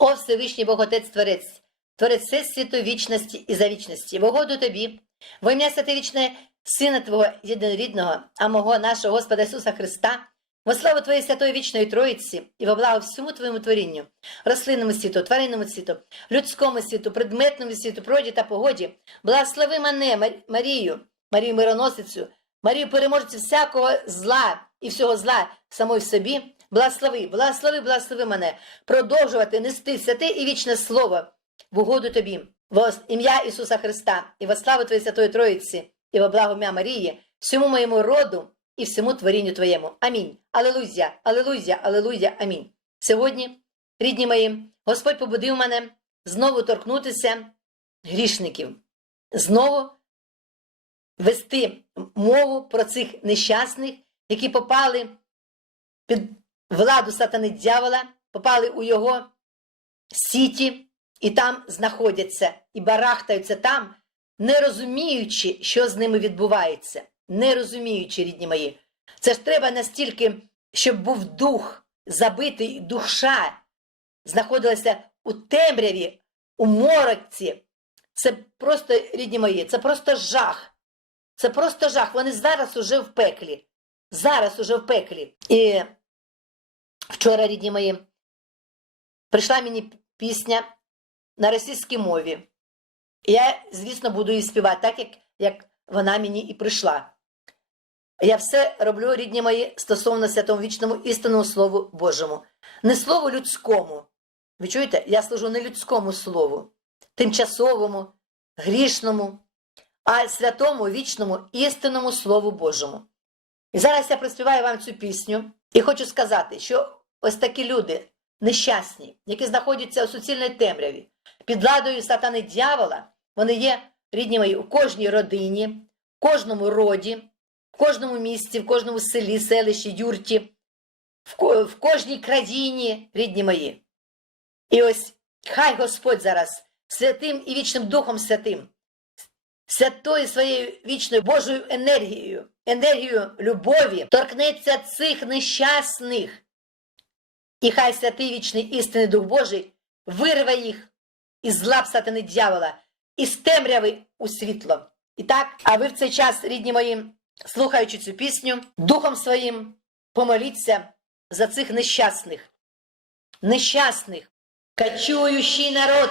О Всевишній Бог Отець Творець, Творець Всесвіту вічності і завічності, в угоду тобі, во ім'я Святивічне Сина Твого єдинорідного, а мого нашого Господа Ісуса Христа, во славу Твоєї Святої Вічної Троїці і во благо всьому Твоєму творінню, рослинному світу, тваринному світу, людському світу, предметному світу, природі та погоді, благослови мене, Марію, Марію Мироносицю, Марію переможцю всякого зла і всього зла самої собі, благослови, благослови, благослови мене, продовжувати нести святе і вічне слово в угоду тобі, во ім'я Ісуса Христа, і во славу Твоєї Святої Троїці, і во благо ім'я Марії, всьому моєму роду і всьому творінню Твоєму. Амінь. Алелуя, алелуя, алелуя, амінь. Сьогодні, рідні мої, Господь побудив мене знову торкнутися грішників, знову вести мову про цих нещасних, які попали під владу сатани дьявола, попали у його сіті і там знаходяться і барахтаються там, не розуміючи, що з ними відбувається, не розуміючи, рідні мої. Це ж треба настільки, щоб був дух забитий, душа знаходилася у темряві, у морокці. Це просто, рідні мої, це просто жах. Це просто жах. Вони зараз уже в пеклі. Зараз уже в пеклі. І вчора, рідні мої, прийшла мені пісня на російській мові. Я, звісно, буду її співати, так як, як вона мені і прийшла. Я все роблю, рідні мої, стосовно святому вічному істинному Слову Божому. Не слову людському. Ви чуєте? Я служу не людському слову, тимчасовому, грішному, а святому, вічному, істинному Слову Божому. І зараз я приспіваю вам цю пісню і хочу сказати, що ось такі люди нещасні, які знаходяться у суцільній темряві, під владою сатани дьявола, вони є, рідні мої, у кожній родині, в кожному роді, в кожному місті, в кожному селі, селищі, юрті, в кожній країні, рідні мої. І ось хай Господь зараз святим і вічним Духом Святим, святою своєю вічною Божою енергією, енергією любові торкнеться цих нещасних. І хай святий вічний істинний Дух Божий вирве їх із лап сатани дьявола, із темряви у світло. І так, а ви в цей час, рідні мої, слухаючи цю пісню, духом своїм помоліться за цих нещасних, нещасних, кочующий народ,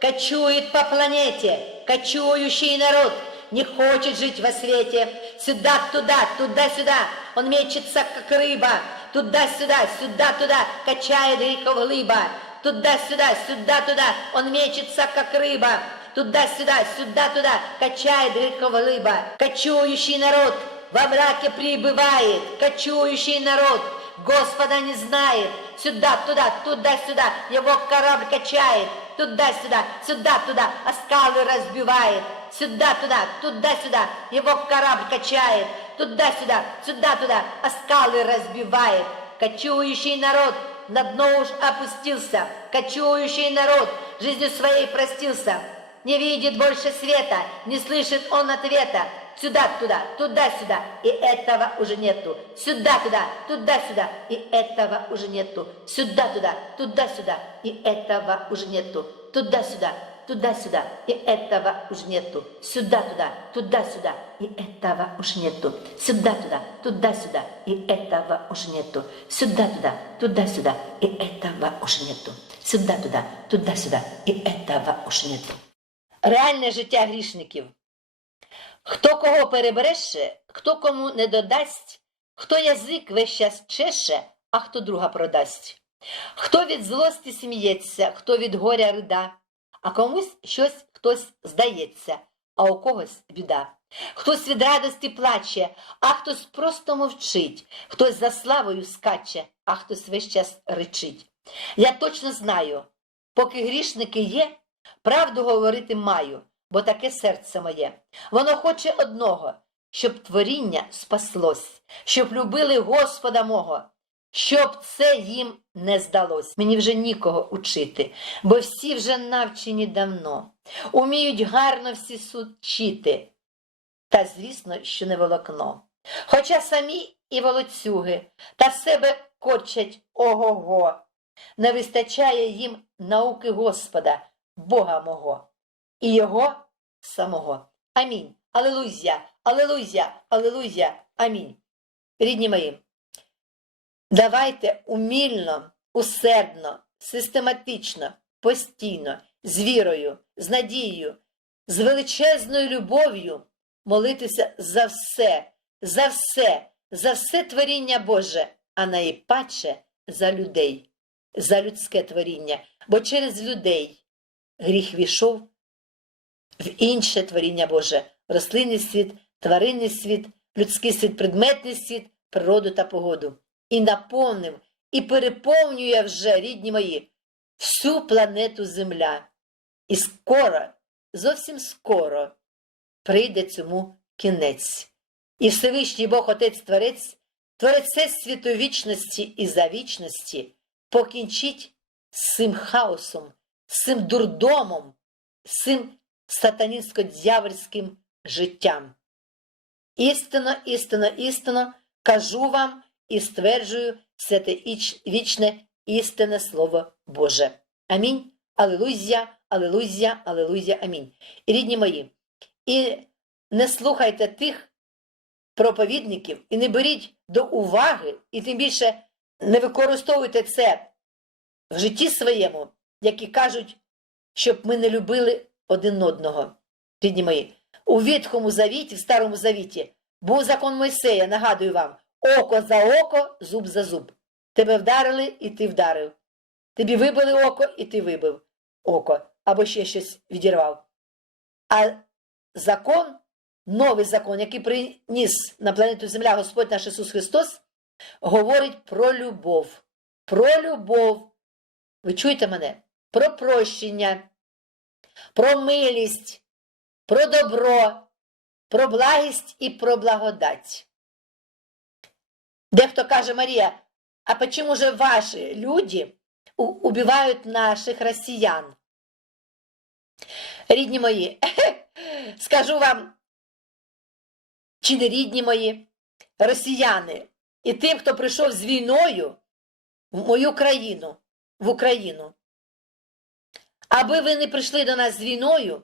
кочует по планете, кочующий народ, не хочет жить во свете, сюда-туда, туда-сюда, он мечется, как рыба, туда-сюда, сюда-туда, качает грехов глыба, туда-сюда, сюда-туда, он мечется, как рыба, туда-сюда, сюда-туда, качает грехов глыба, кочующий народ во мраке прибывает, кочующий народ, Господа не знает, сюда-туда, туда-сюда, его корабль качает, туда-сюда, сюда-туда, а скалы разбивает, сюда-туда, туда-сюда, его корабль качает, туда-сюда, сюда-туда, а скалы разбивает. Кочующий народ на дно уж опустился, кочующий народ жизнью своей простился, не видит больше света, не слышит он ответа. Сюда-туда, туда-сюда, и этого уже нету. Сюда-туда, туда-сюда, и этого уже нету. Сюда-туда, туда-сюда, и этого уже нету. Туда-сюда, туда-сюда, и этого уже нету. Сюда-туда, туда-сюда, и этого уже нету. Сюда-туда, туда-сюда, и этого уже нету. Сюда-туда, туда-сюда, и этого уже нету. Сюда-туда, туда-сюда, и этого уже нету. Реальне життя грішників. Хто кого перебереше, хто кому не додасть, хто язик весь час чеше, а хто друга продасть. Хто від злості сміється, хто від горя рида, а комусь щось хтось здається, а у когось біда. Хтось від радості плаче, а хтось просто мовчить, хтось за славою скаче, а хтось весь час ричить. Я точно знаю, поки грішники є, правду говорити маю, бо таке серце моє. Воно хоче одного, щоб творіння спаслось, щоб любили Господа мого, щоб це їм не здалось. Мені вже нікого учити, бо всі вже навчені давно, уміють гарно всі сучити. Та, звісно, що не волокно. Хоча самі і волоцюги та себе корчать ого-го. не вистачає їм науки Господа, Бога мого і Його самого. Амінь. Алелуя, алелуя, алелуя, амінь. Рідні мої, давайте умільно, усердно, систематично, постійно, з вірою, з надією, з величезною любов'ю молитися за все, за все, за все творіння Боже, а найпаче за людей, за людське творіння, бо через людей гріх війшов в інше творіння Боже, рослинний світ, тваринний світ, людський світ, предметний світ, природу та погоду. І наповнив, і переповнює вже, рідні мої, всю планету Земля. І скоро, зовсім скоро, прийде цьому кінець. І Всевишній Бог Отець Творець, Творець світу вічності і завічності, покінчить з цим хаосом, з цим дурдомом, з цим сатанінсько-дьявольським життям. Істинно, істинно, істинно кажу вам і стверджую святе іч- вічне істинне Слово Боже. Амінь. Алілуя, алілуя, алілуя, амінь. І рідні мої, і не слухайте тих проповідників, і не беріть до уваги, і тим більше не використовуйте це в житті своєму, які кажуть, щоб ми не любили один одного. Рідні мої, у Вітхому Завіті, в Старому Завіті, був закон Мойсея, нагадую вам, око за око, зуб за зуб. Тебе вдарили, і ти вдарив. Тобі вибили око, і ти вибив око, або ще щось відірвав. А закон, новий закон, який приніс на планету Земля Господь наш Ісус Христос, говорить про любов. Про любов. Ви чуєте мене? Про прощення, про милість, про добро, про благість і про благодать. Дехто каже, Марія, а почему же ваши люди убивають наших росіян? Рідні мої, скажу вам, чи не рідні мої, росіяни, і тим, хто прийшов з війною в мою країну, в Україну. Аби ви не прийшли до нас з війною,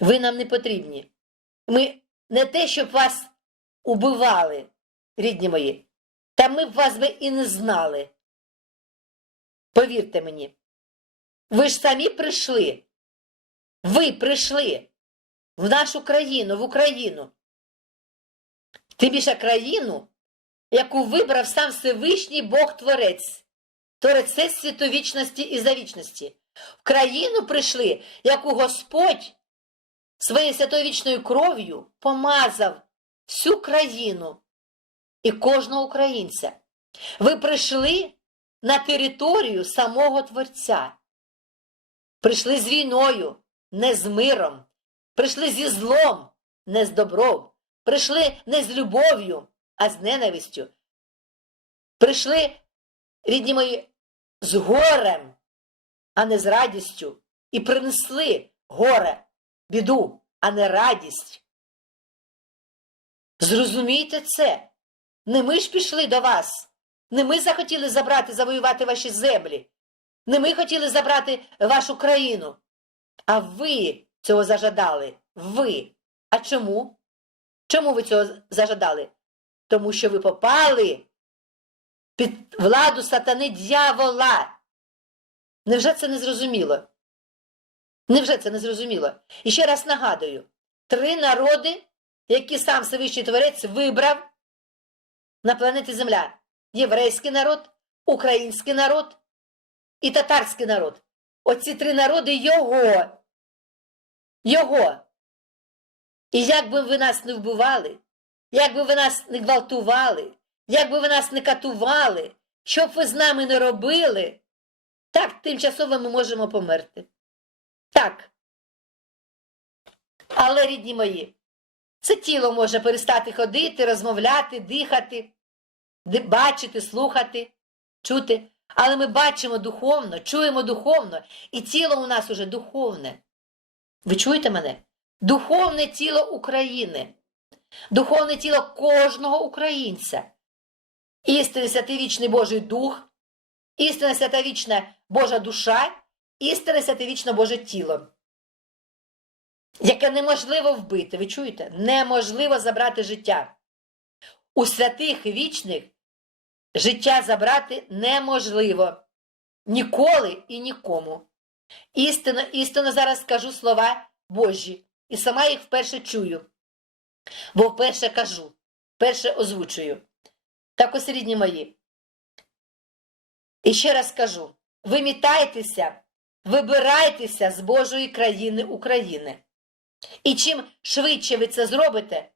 ви нам не потрібні. Ми не те, щоб вас убивали, рідні мої, та ми б вас би і не знали. Повірте мені, ви ж самі прийшли. Ви прийшли в нашу країну, в Україну. Тим більше країну, яку вибрав сам Всевишній Бог Творець, Творець Всесвіту вічності і завічності. В країну прийшли, яку Господь своєю святою вічною кров'ю помазав всю країну і кожного українця. Ви прийшли на територію самого Творця. Прийшли з війною, не з миром. Прийшли зі злом, не з добром. Прийшли не з любов'ю, а з ненавистю. Прийшли, рідні мої, з горем, а не з радістю. І принесли горе, біду, а не радість. Зрозумійте це. Не ми ж пішли до вас. Не ми захотіли забрати, завоювати ваші землі. Не ми хотіли забрати вашу країну. А ви цього зажадали. Ви. А чому? Чому ви цього зажадали? Тому що ви попали під владу сатани дьявола. Невже це не зрозуміло? Невже це не зрозуміло? І ще раз нагадую: три народи, які сам Всевишній Творець вибрав на планеті Земля: єврейський народ, український народ і татарський народ. Оці три народи його. Його. І як би ви нас не вбивали, як би ви нас не гвалтували, як би ви нас не катували, що б ви з нами не робили, так тимчасово ми можемо померти. Так. Але, рідні мої, це тіло може перестати ходити, розмовляти, дихати, бачити, слухати, чути. Але ми бачимо духовно, чуємо духовно, і тіло у нас уже духовне. Ви чуєте мене? Духовне тіло України, духовне тіло кожного українця. Істинний святий Божий Дух істина свята вічна Божа душа, істина свята вічна Боже тіло, яке неможливо вбити. Ви чуєте? Неможливо забрати життя. У святих вічних життя забрати неможливо ніколи і нікому. Істинно, істинно зараз скажу слова Божі, і сама їх вперше чую. Бо вперше кажу, вперше озвучую. Так ось рідні мої. І ще раз кажу: вимітайтеся, вибирайтеся з Божої країни України. І чим швидше ви це зробите,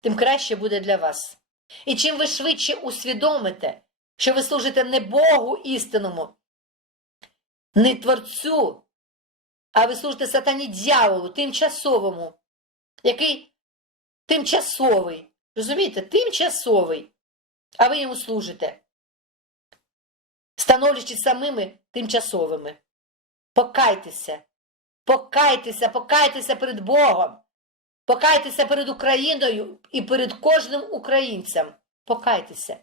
тим краще буде для вас. І чим ви швидше усвідомите, що ви служите не Богу істинному, не Творцю, а ви служите сатані дьяволу, тимчасовому, який тимчасовий. Розумієте? Тимчасовий. А ви йому служите, становлячись самими тимчасовими. Покайтеся, покайтеся, покайтеся перед Богом, покайтеся перед Україною і перед кожним українцем. Покайтеся.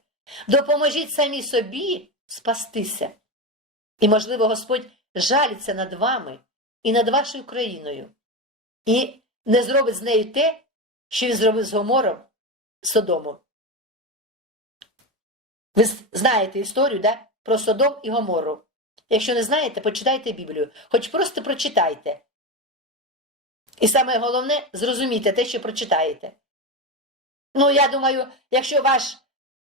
Допоможіть самі собі спастися. І, можливо, Господь жалиться над вами і над вашою країною, і не зробить з нею те, що він зробив з Гомором Содомом. Ви знаєте історію да? про Содом і Гомору. Якщо не знаєте, почитайте Біблію. Хоч просто прочитайте. І саме головне зрозумійте те, що прочитаєте. Ну, я думаю, якщо ваш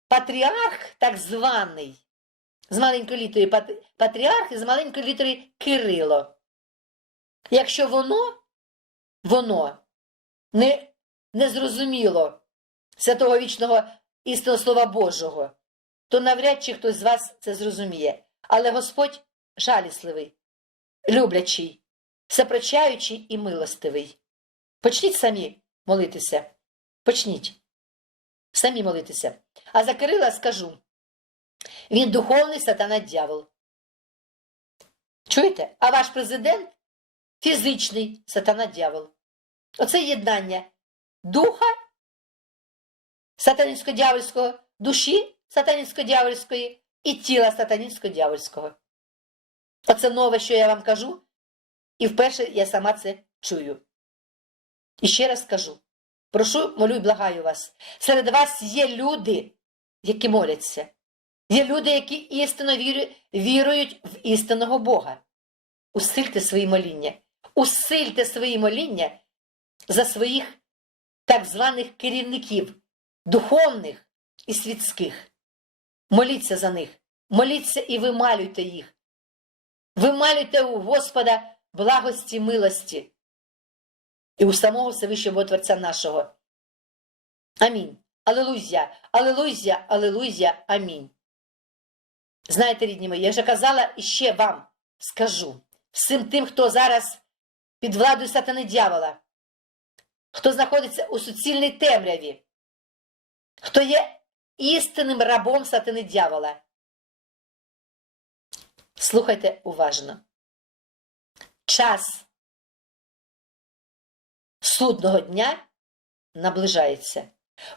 патріарх, так званий, з маленької літери патріарх і з маленької літери Кирило, якщо воно, воно не, не зрозуміло святого вічного істинного Слова Божого, то навряд чи хтось з вас це зрозуміє. Але Господь жалісливий, люблячий, всепрочаючий і милостивий. Почніть самі молитися. Почніть. Самі молитися. А за Кирила скажу: він духовний сатана дьявол. Чуєте? А ваш президент фізичний сатана дьявол. Оце єднання духа сатанінсько-дьявольського, душі сатанінсько-дьявольської і тіла сатанінсько-дьявольського. Оце нове, що я вам кажу, і вперше я сама це чую. І ще раз скажу: прошу, молю і благаю вас. Серед вас є люди, які моляться, є люди, які істинно вірують в істинного Бога. Усильте свої моління, усильте свої моління за своїх так званих керівників, духовних і світських. Моліться за них, моліться і вималюйте їх. Вималюйте у Господа благості милості і у самого Всевишнього Творця нашого. Амінь. Алелуйя, алелуйя, алелуйя, амінь. Знаєте, рідні мої, я вже казала і ще вам скажу всім тим, хто зараз під владою сатани дьявола, хто знаходиться у суцільній темряві, хто є істинним рабом сатани дьявола. Слухайте уважно. Час судного дня наближається.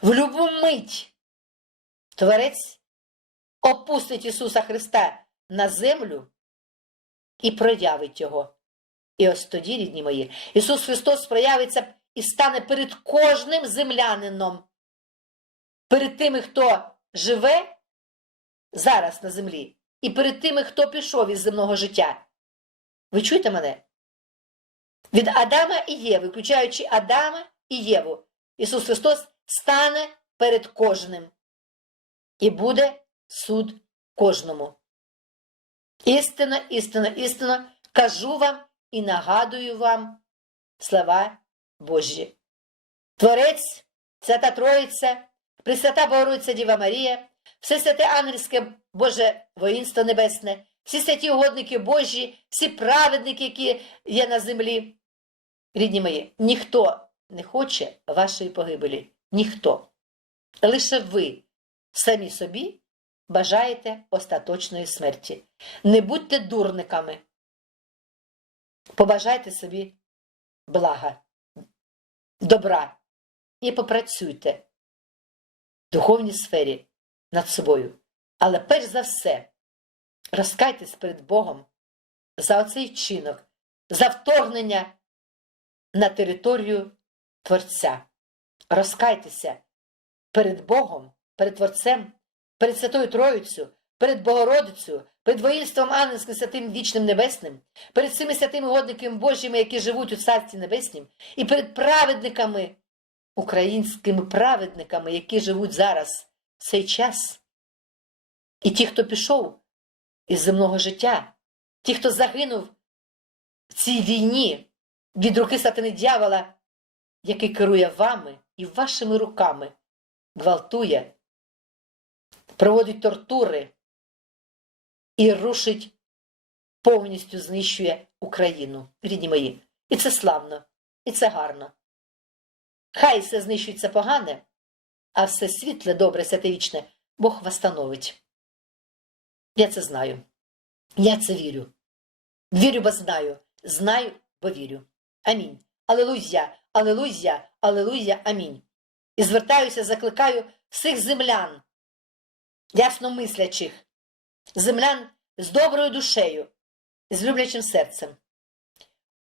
В любу мить Творець опустить Ісуса Христа на землю і проявить Його. І ось тоді, рідні мої, Ісус Христос проявиться і стане перед кожним землянином, перед тими, хто живе зараз на землі, і перед тими, хто пішов із земного життя. Ви чуєте мене? Від Адама і Єви, включаючи Адама і Єву, Ісус Христос стане перед кожним. І буде суд кожному. Істинно, істинно, істинно кажу вам і нагадую вам слова Божі. Творець, Свята Троїця, Пресвята Богородиця Діва Марія, все святе ангельське Боже воїнство Небесне, всі святі угодники Божі, всі праведники, які є на землі. Рідні мої, ніхто не хоче вашої погибелі. Ніхто. Лише ви самі собі бажаєте остаточної смерті. Не будьте дурниками. Побажайте собі блага, добра і попрацюйте духовній сфері над собою. Але перш за все, Розкайтесь перед Богом за оцей вчинок, за вторгнення на територію Творця. Розкайтеся перед Богом, перед Творцем, перед Святою Троїцю, перед Богородицею, перед воїнством ангельським святим вічним небесним, перед цими святими годниками Божіми, які живуть у Царстві Небеснім, і перед праведниками, українськими праведниками, які живуть зараз в цей час. І ті, хто пішов із земного життя, ті, хто загинув в цій війні від руки сатани дьявола, який керує вами і вашими руками, гвалтує, проводить тортури і рушить, повністю знищує Україну, рідні мої. І це славно, і це гарно. Хай все знищується погане, а все світле, добре, святе вічне Бог восстановить. Я це знаю. Я це вірю. Вірю, бо знаю. Знаю, бо вірю. Амінь. Алелуя, алелуя, алелуя, амінь. І звертаюся, закликаю всіх землян, ясномислячих, землян з доброю душею, з люблячим серцем.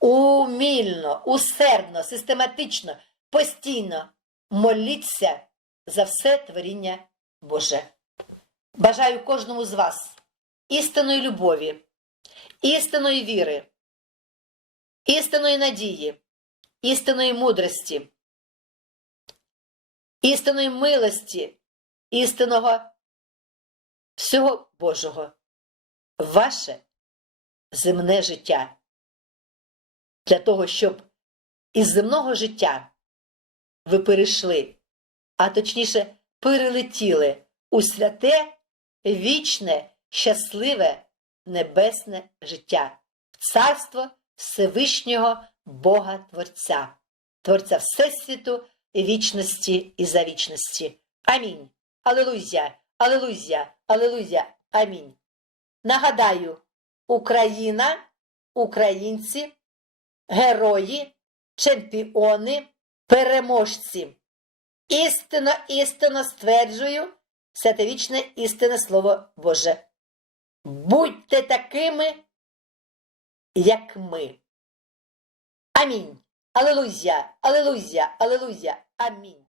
Умільно, усердно, систематично, постійно моліться за все творіння Боже. Бажаю кожному з вас істинної любові, істинної віри, істинної надії, істинної мудрості, істинної милості, істинного всього Божого, ваше земне життя. Для того, щоб із земного життя ви перейшли, а точніше перелетіли у святе, вічне, щасливе небесне життя, в царство Всевишнього Бога Творця, Творця Всесвіту, вічності і завічності. Амінь. Алелуя, алелуя, алелуя, амінь. Нагадаю, Україна, українці, герої, чемпіони, переможці. Істинно, істинно стверджую все те вічне істинне Слово Боже. Будьте такими, як ми. Амінь. Алелуя, алелуя, алелуя, амінь.